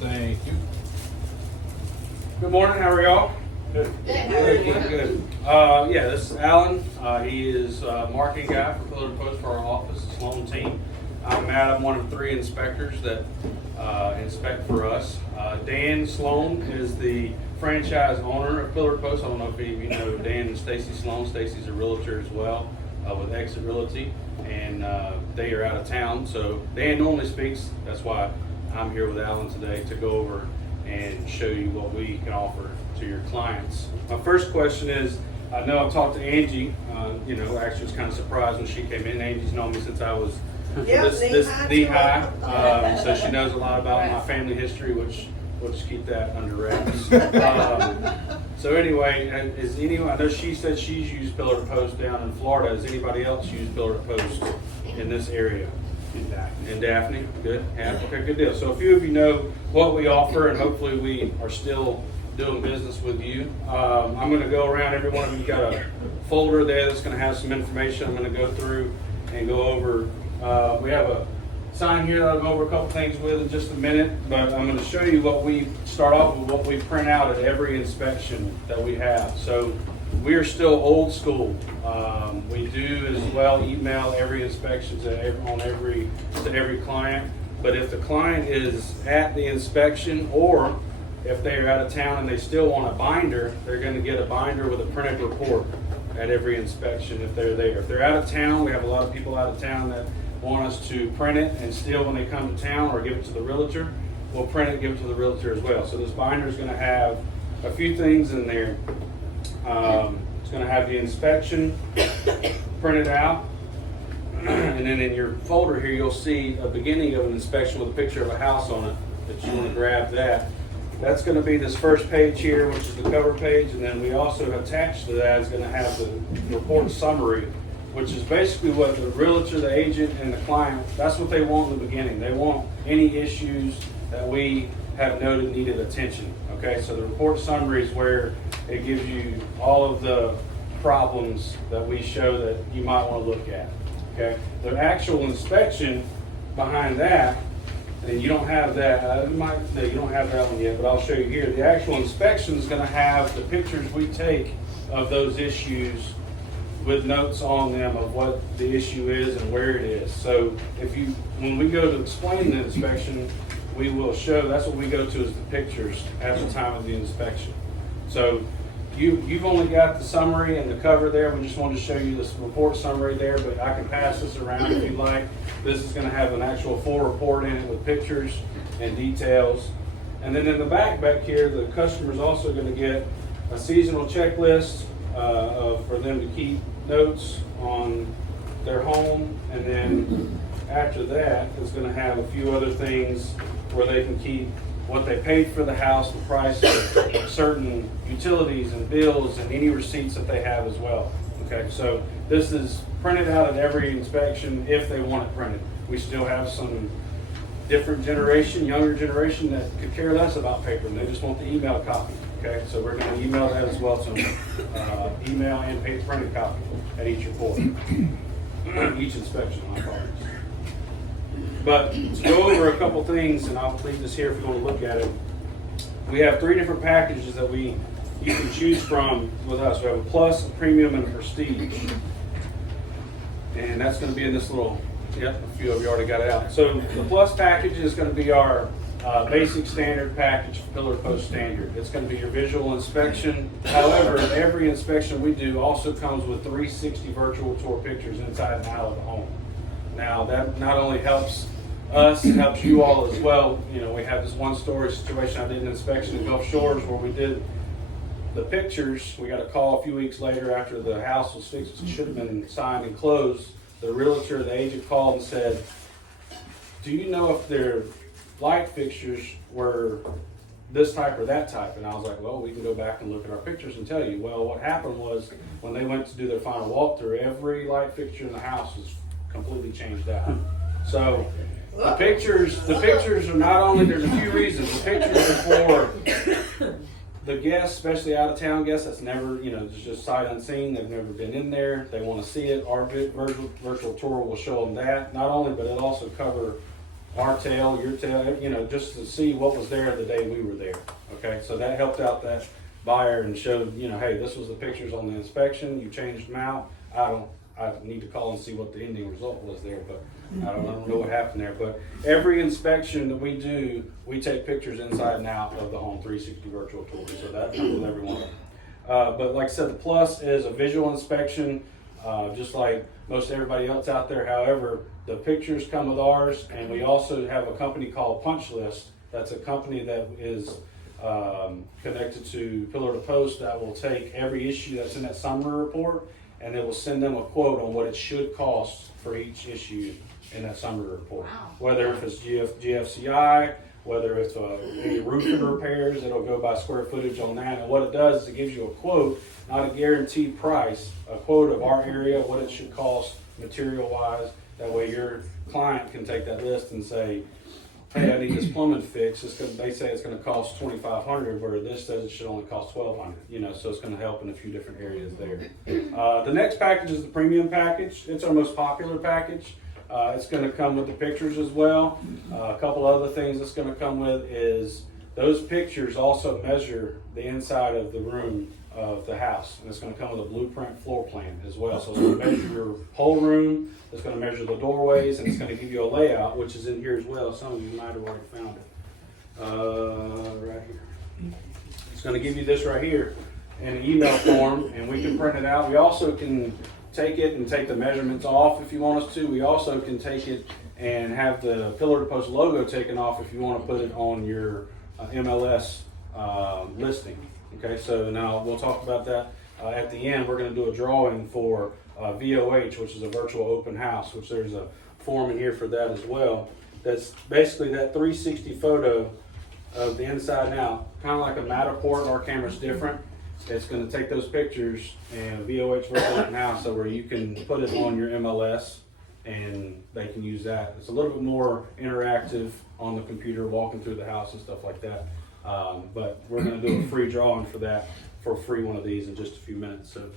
Thank you. Good morning, how are y'all? Good. Good. Yeah, this is Alan. He is marketing guy for Pillar to Post for our office, the Sloan Team. I'm Matt. I'm one of 3 inspectors that inspect for us. Dan Sloan is the franchise owner of Pillar to Post. I don't know if any of you know Dan and Stacy Sloan. Stacy's a realtor as well with Exit Realty, and they are out of town. So Dan normally speaks. That's why I'm here with Alan today to go over and show you what we can offer to your clients. My first question is, I know I've talked to Angie, actually was kind of surprised when she came in. Angie's known me since I was knee-high, so she knows a lot about my family history, which we'll just keep that under wraps. So anyway, I know she said she's used Pillar to Post down in Florida. Has anybody else used Pillar to Post in this area? In Daphne, good. Yeah, okay, good deal. So a few of you know what we offer, and hopefully we are still doing business with you. I'm going to go around. Every one of you got a folder there that's going to have some information. I'm going to go through and go over. We have a sign here that I'll go over a couple things with in just a minute, but I'm going to show you what we start off with, what we print out at every inspection that we have. So we are still old school. We do as well email every inspection to every client. But if the client is at the inspection, or if they're out of town and they still want a binder, they're going to get a binder with a printed report at every inspection if they're there. If they're out of town, we have a lot of people out of town that want us to print it and still, when they come to town, or give it to the realtor, we'll print it and give it to the realtor as well. So this binder is going to have a few things in there. It's going to have the inspection printed out, and then in your folder here you'll see a beginning of an inspection with a picture of a house on it that you want to grab that. That's going to be this first page here, which is the cover page, and then we also attached to that is going to have the report summary, which is basically what the realtor, the agent, and the client, that's what they want in the beginning. They want any issues that we have noted needed attention. Okay, so the report summary is where it gives you all of the problems that we show that you might want to look at. Okay, the actual inspection behind that, and you don't have that, you don't have that one yet, but I'll show you here. The actual inspection is going to have the pictures we take of those issues with notes on them of what the issue is and where it is. So when we go to explain the inspection, we will show, that's what we go to, is the pictures at the time of the inspection. So you've only got the summary and the cover there. We just wanted to show you this report summary there, but I can pass this around if you'd like. This is going to have an actual full report in it with pictures and details. And then in the back here, the customer's also going to get a seasonal checklist for them to keep notes on their home, and then after that is going to have a few other things where they can keep what they paid for the house, the price of certain utilities and bills, and any receipts that they have as well. Okay, so this is printed out at every inspection if they want it printed. We still have some different generation, younger generation, that could care less about paper, and they just want the email copy. Okay, so we're going to email that as well to them. Email and printed copy at each report, each inspection, my apologies. But to go over a couple things, and I'll leave this here if you want to look at it. We have 3 different packages that you can choose from with us. We have a Plus, a Premium, and a Prestige. And that's going to be in this little, a few of you already got it out. So the Plus package is going to be our basic standard package, Pillar to Post standard. It's going to be your visual inspection. However, every inspection we do also comes with 360 virtual tour pictures inside and out of the home. Now that not only helps us, it helps you all as well. You know, we have this one story situation. I did an inspection in Gulf Shores where we did the pictures. We got a call a few weeks later after the house was fixed. It should have been signed and closed. The realtor, the agent called and said, "Do you know if their light fixtures were this type or that type?" And I was like, "Well, we can go back and look at our pictures and tell you." Well, what happened was when they went to do their final walkthrough, every light fixture in the house was completely changed out. So the pictures are not only, there's a few reasons. The pictures are for the guests, especially out of town guests that's never, it's just sight unseen. They've never been in there. They want to see it. Our virtual tour will show them that. Not only, but it'll also cover our tail, your tail, you know, just to see what was there the day we were there. Okay, so that helped out that buyer and showed, you know, hey, this was the pictures on the inspection, you changed them out. I need to call and see what the ending result was there, but I don't know what happened there. But every inspection that we do, we take pictures inside and out of the home 360 virtual tour. So that comes with every one of them. But like I said, the plus is a visual inspection, just like most everybody else out there. However, the pictures come with ours, and we also have a company called Punch List. That's a company that is connected to Pillar to Post that will take every issue that's in that summary report, and it will send them a quote on what it should cost for each issue in that summary report. Wow. Whether if it's GFCI, whether it's any roofing repairs, it'll go by square footage on that. And what it does is it gives you a quote, not a guaranteed price, a quote of our area, what it should cost material-wise. That way your client can take that list and say, hey, I need this plumbing fixed. They say it's going to cost $2,500, where this says it should only cost $1,200. You know, so it's going to help in a few different areas there. The next package is the premium package. It's our most popular package. It's going to come with the pictures as well. A couple other things it's going to come with is those pictures also measure the inside of the room of the house, and it's going to come with a blueprint floor plan as well. So it's going to measure your whole room, it's going to measure the doorways, and it's going to give you a layout, which is in here as well. Some of you might have already found it. Right here. It's going to give you this right here in an email form, and we can print it out. We also can take it and take the measurements off if you want us to. We also can take it and have the Pillar to Post logo taken off if you want to put it on your MLS listing. Okay, so now we'll talk about that at the end. We're going to do a drawing for VOH, which is a virtual open house, which there's a form in here for that as well. That's basically that 360 photo of the inside and out, kind of like a Matterport. Our camera's different. It's going to take those pictures and VOH virtual open house, so where you can put it on your MLS and they can use that. It's a little bit more interactive on the computer, walking through the house and stuff like that. But we're going to do a free drawing for that, for a free one of these in just a few minutes. So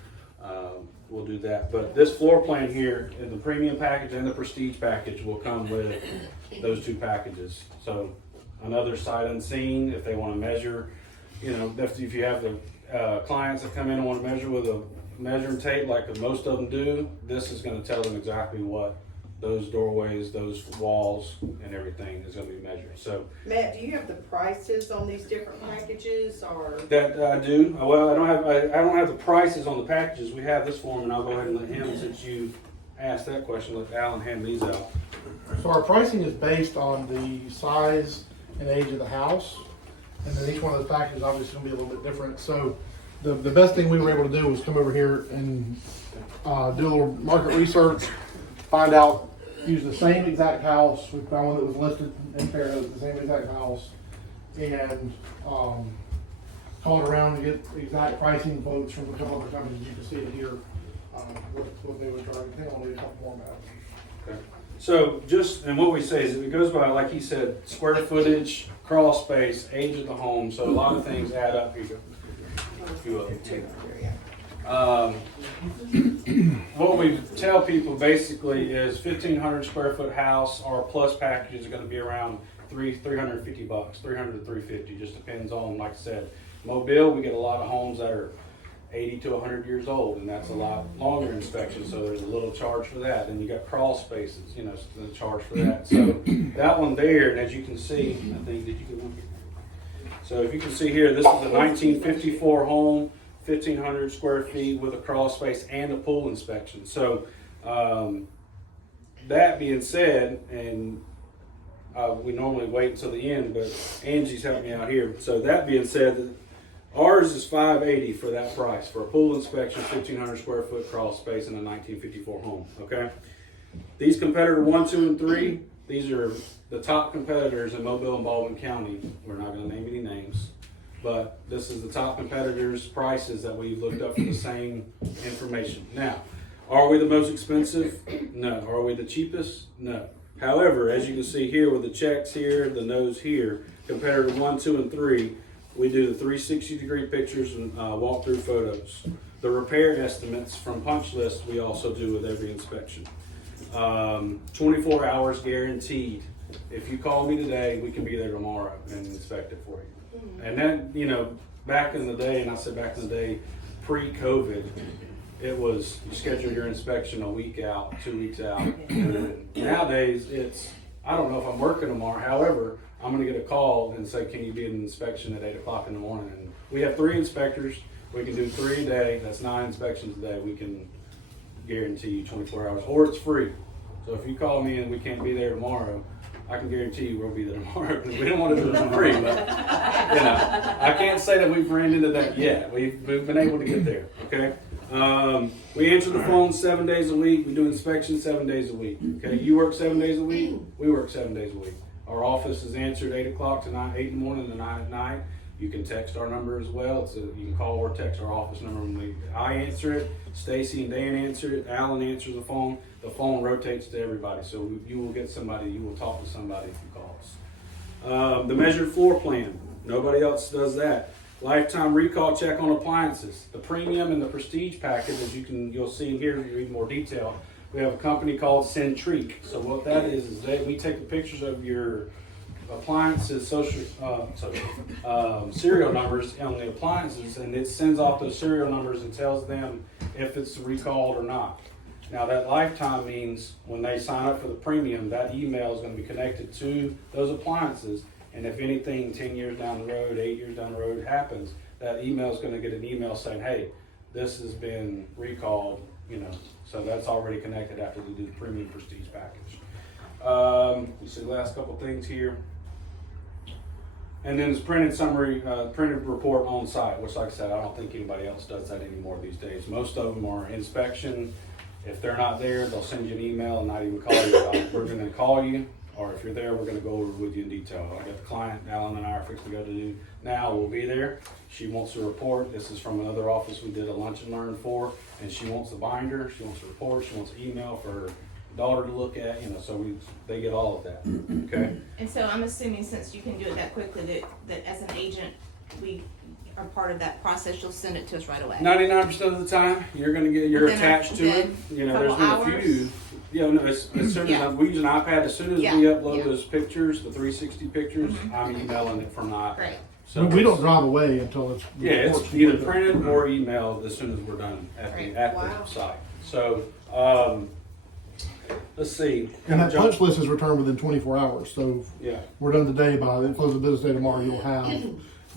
we'll do that. But this floor plan here in the premium package and the prestige package will come with those two packages. So another sight unseen, if they want to measure, you know, if you have the clients that come in and want to measure with a measuring tape like most of them do, this is going to tell them exactly what those doorways, those walls, and everything is going to be measured. So, Matt, do you have the prices on these different packages, or? That I do. Well, I don't have the prices on the packages. We have this form, and I'll go ahead and let him, since you asked that question, let Alan hand these out. So our pricing is based on the size and age of the house, and then each one of those packages obviously going to be a little bit different. So the best thing we were able to do was come over here and do a little market research, find out, use the same exact house. We found one that was listed in Fairhope, the same exact house, and call it around and get exact pricing quotes from a couple other companies. You can see it here, what they would charge. I think I'll need a couple more maps. Okay. So and what we say is it goes by, like he said, square footage, crawl space, age of the home. So a lot of things add up here. A few of them. What we tell people basically is 1,500 square foot house. Our plus packages are going to be around $350, $300 to $350. Just depends on, like I said, Mobile. We get a lot of homes that are 80 to 100 years old, and that's a lot longer inspection. So there's a little charge for that. And you got crawl spaces, you know, the charge for that. So that one there, and as you can see, I think that you can look at. So if you can see here, this is a 1954 home. 1,500 square feet with a crawl space and a pool inspection. So that being said, and we normally wait until the end, but Angie's helping me out here. So that being said, ours is $580 for that price for a pool inspection, 1,500 square foot crawl space in a 1954 home. Okay. These competitor 1, 2, and 3. These are the top competitors in Mobile and Baldwin County. We're not going to name any names. But this is the top competitors' prices that we've looked up for the same information. Now, are we the most expensive? No. Are we the cheapest? No. However, as you can see here with the checks here, the nose here, competitor 1, 2, and 3, we do the 360-degree pictures and walkthrough photos. The repair estimates from Punch List we also do with every inspection. 24 hours guaranteed if you call me today, we can be there tomorrow and inspect it for you. And then, you know, back in the day, and I said back in the day, pre-COVID, it was you schedule your inspection a week out, 2 weeks out. And nowadays, it's, I don't know if I'm working tomorrow. However, I'm gonna get a call and say, can you be in an inspection at 8 o'clock in the morning? And we have 3 inspectors. We can do 3 a day. That's 9 inspections a day. We can guarantee you 24 hours, or it's free. So if you call me and we can't be there tomorrow, I can guarantee you we'll be there tomorrow. We don't want to do it for free, but you know, I can't say that we've ran into that yet. We've been able to get there. Okay. We answer the phone 7 days a week. We do inspections 7 days a week. Okay. You work 7 days a week. We work 7 days a week. Our office is answered 8 o'clock to 8 in the morning to 9 at night. You can text our number as well. You can call or text our office number. When I answer it, Stacy and Dan answer it, Alan answers the phone. The phone rotates to everybody, so you will get somebody, you will talk to somebody if you call us. The measured floor plan, nobody else does that. Lifetime recall check on appliances. The premium and the prestige package, as you'll see in here if you read more detail, we have a company called Centrique. So what that is that we take the pictures of your appliances, serial numbers on the appliances, and it sends off those serial numbers and tells them if it's recalled or not. Now that lifetime means when they sign up for the premium, that email is going to be connected to those appliances, and if anything 10 years down the road, 8 years down the road happens, that email is going to get an email saying, hey, this has been recalled, you know, so that's already connected after they do the premium prestige package. You see the last couple things here. And then it's printed summary, printed report on site, which like I said, I don't think anybody else does that anymore these days. Most of them are inspection. If they're not there, they'll send you an email and not even call you about it. We're gonna call you, or if you're there, we're gonna go over with you in detail. I got the client, Alan and I are fixing to go to do now. We'll be there. She wants a report. This is from another office we did a lunch and learn for, and she wants the binder, she wants a report, she wants an email for her daughter to look at, you know, so they get all of that, okay? And so I'm assuming since you can do it that quickly, that as an agent, we are part of that process, you'll send it to us right away. 99% of the time, you're Within attached to it. You know, there's been a couple few. You know, as soon as we use an iPad, as soon as we upload those pictures, the 360 pictures, I'm emailing it from the iPad. Great. So we don't drive away until it's it's either printed or emailed as soon as we're done at the site. So let's see. And that punch list is returned within 24 hours. So if we're done today, by the close of business day tomorrow, you'll have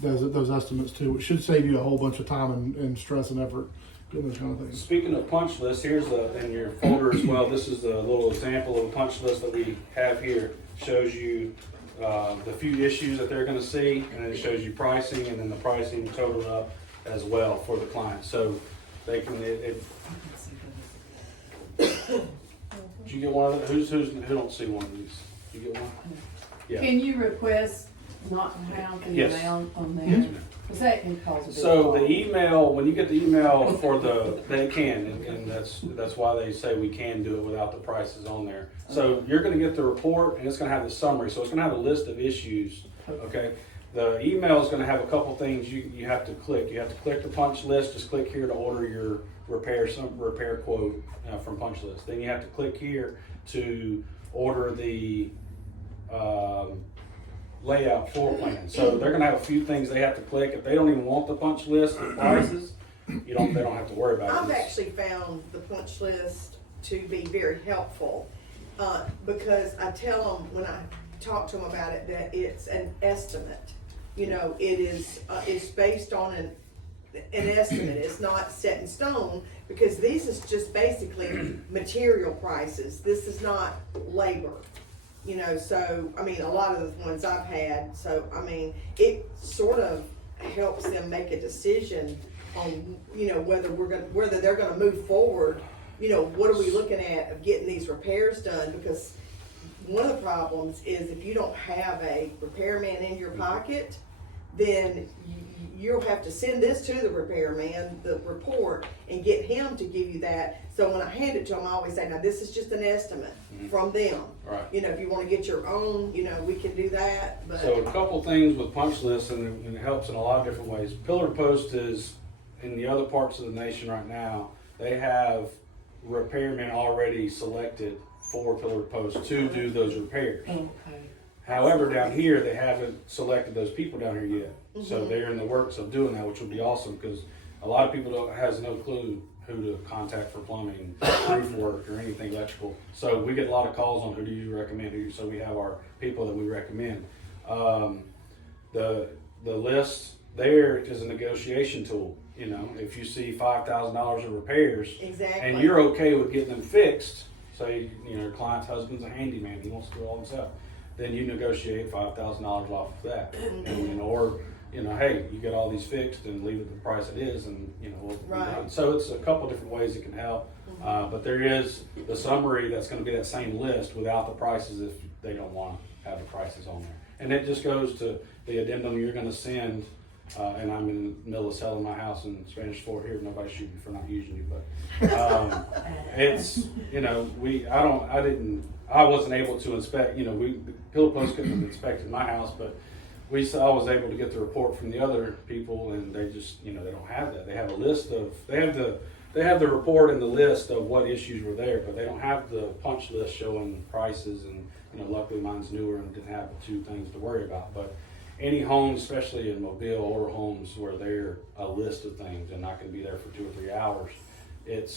those estimates too, which should save you a whole bunch of time and stress and effort doing those kind of things. Speaking of punch lists, here's in your folder as well. This is a little example of a punch list that we have here. Shows you the few issues that they're going to see, and then it shows you pricing, and then the pricing totaled up as well for the client. So they can. Did you get one of those? Who don't see one of these? Did you get one? Yeah. Can you request not to have the amount on there? Yes, Because that can cause a big So problem. the email, when you get the email for they can, and that's why they say we can do it without the prices on there. So you're gonna get the report, and it's gonna have the summary, so it's gonna have a list of issues, okay? The email is gonna have a couple things you have to click. You have to click the punch list, just click here to order your repair quote from punch list. Then you have to click here to order the layout floor plan. So they're gonna have a few things they have to click. If they don't even want the punch list of prices, they don't have to worry about it. I've actually found the punch list to be very helpful, because I tell them when I talk to them about it that it's an estimate. You know, it's based on an estimate. It's not set in stone, because this is just basically material prices. This is not labor. You know, so, I mean, a lot of the ones I've had, so, I mean, it sort of helps them make a decision on, you know, whether they're gonna move forward. You know, what are we looking at of getting these repairs done? Because one of the problems is if you don't have a repairman in your pocket, then you'll have to send this to the repairman, the report, and get him to give you that. So when I hand it to him, I always say, now this is just an estimate from them. Right. You know, if you want to get your own, you know, we can do that. But So a couple things with punch lists, and it helps in a lot of different ways. Pillar Post is, in the other parts of the nation right now, they have repairmen already selected for pillar posts to do those repairs. Okay. However, down here, they haven't selected those people down here yet. So Mhm. they're in the works of doing that, which would be awesome, because a lot of people has no clue who to contact for plumbing, roof work, or anything electrical. So we get a lot of calls on who do you recommend, so we have our people that we recommend. The list there is a negotiation tool. You know, if you see $5,000 of repairs, Exactly. and you're okay with getting them fixed, say, you know, your client's husband's a handyman, he wants to do it all himself, then you negotiate $5,000 off of that. And, you know, or, you know, hey, you get all these fixed and leave it the price it is, and, you know, we'll be Right. done. So it's a couple different ways it can help. But there is the summary that's gonna be that same list without the prices if they don't wanna have the prices on there. And it just goes to the addendum you're gonna send. And I'm in the middle of selling my house in Spanish Fort here. Nobody's shooting for not using you, but it's, you know, I wasn't able to inspect, you know, Pillar Post couldn't have inspected my house, but I was able to get the report from the other people, and they just, you know, they don't have that. They have a list of, they have the report and the list of what issues were there, but they don't have the punch list showing prices, and, you know, luckily mine's newer and didn't have the two things to worry about. But any homes, especially in Mobile or homes where they're a list of things and not gonna be there for 2 or 3 hours, it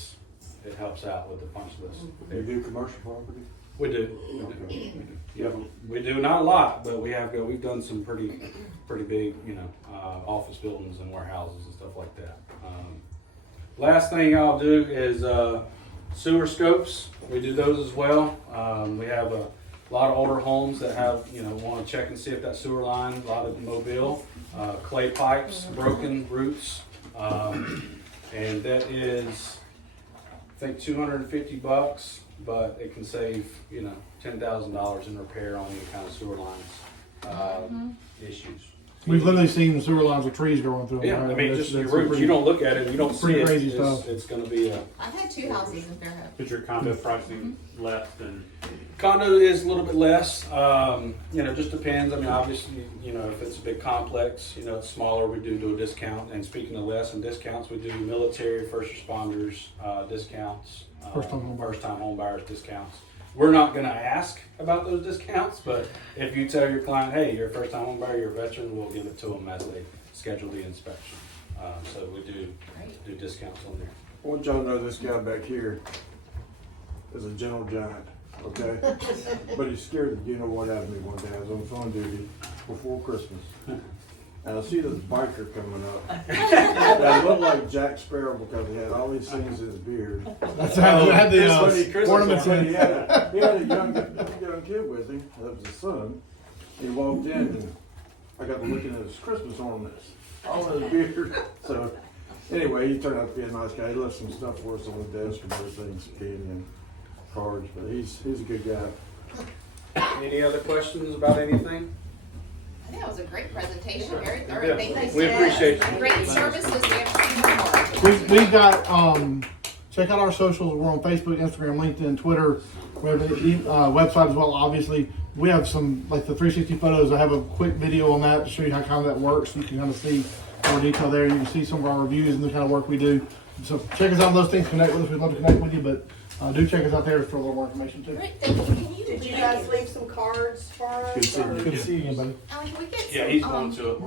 helps out with the punch list. Do you do commercial property? We do. Yeah, we do, not a lot, but we've done some pretty big, you know, office buildings and warehouses and stuff like that. Last thing I'll do is sewer scopes. We do those as well. We have a lot of older homes that have, you know, want to check and see if that sewer line, a lot of Mobile, clay pipes, broken roots, and that is, I think, $250, but it can save, you know, $10,000 in repair on any kind of sewer lines issues. We've literally seen sewer lines with trees growing through them. Yeah, I right? mean, That's- just your that's roots, pretty- you don't look at it, you don't see pretty it, crazy it's, stuff. it's gonna be a, I've had 2 houses in Fairhope. Is your condo pricing less than? condo is a little bit less, you know, just depends. I mean, obviously, you know, if it's a big complex, you know, it's smaller, we do a discount. And speaking of less and discounts, we do military, first responders, discounts, First-time home buyers. first-time home buyers discounts. We're not gonna ask about those discounts, but if you tell your client, hey, you're a first-time home buyer, you're a veteran, we'll give it to them as they schedule the inspection. So we do discounts on there. I want y'all to know this guy back here is a gentle giant, okay? But he's scared the you know what out of me one day. I was on phone duty before Christmas. And I see this biker coming up. That looked like Jack Sparrow because he had all these things in his beard. That's how they had This was the Christmas ornaments But in he it. had a young kid with him, that was his son. He walked in and I got to looking at his Christmas ornaments, all in his beard. So anyway, he turned out to be a nice guy. He left some stuff for us on the desk and everything, some candy and cards, but he's a good guy. Any other questions about anything? I think that was a great presentation, very Yeah, thorough. Thank you. we appreciate you. Great services. We have to see more. We've got, check out our socials. We're on Facebook, Instagram, LinkedIn, Twitter. We have a website as well, obviously. We have some, like the 360 photos. I have a quick video on that to show you how kind of that works. You can kind of see more detail there. You can see some of our reviews and the kind of work we do. So check us out on those things. Connect with us. We'd love to connect with you, but do check us out there for a little more information too. Great, thank you. Can you Did you guys leave some cards for us? Good seeing you. or- Good to see you again, buddy. Alan, can we get Yeah, some, he's going to it.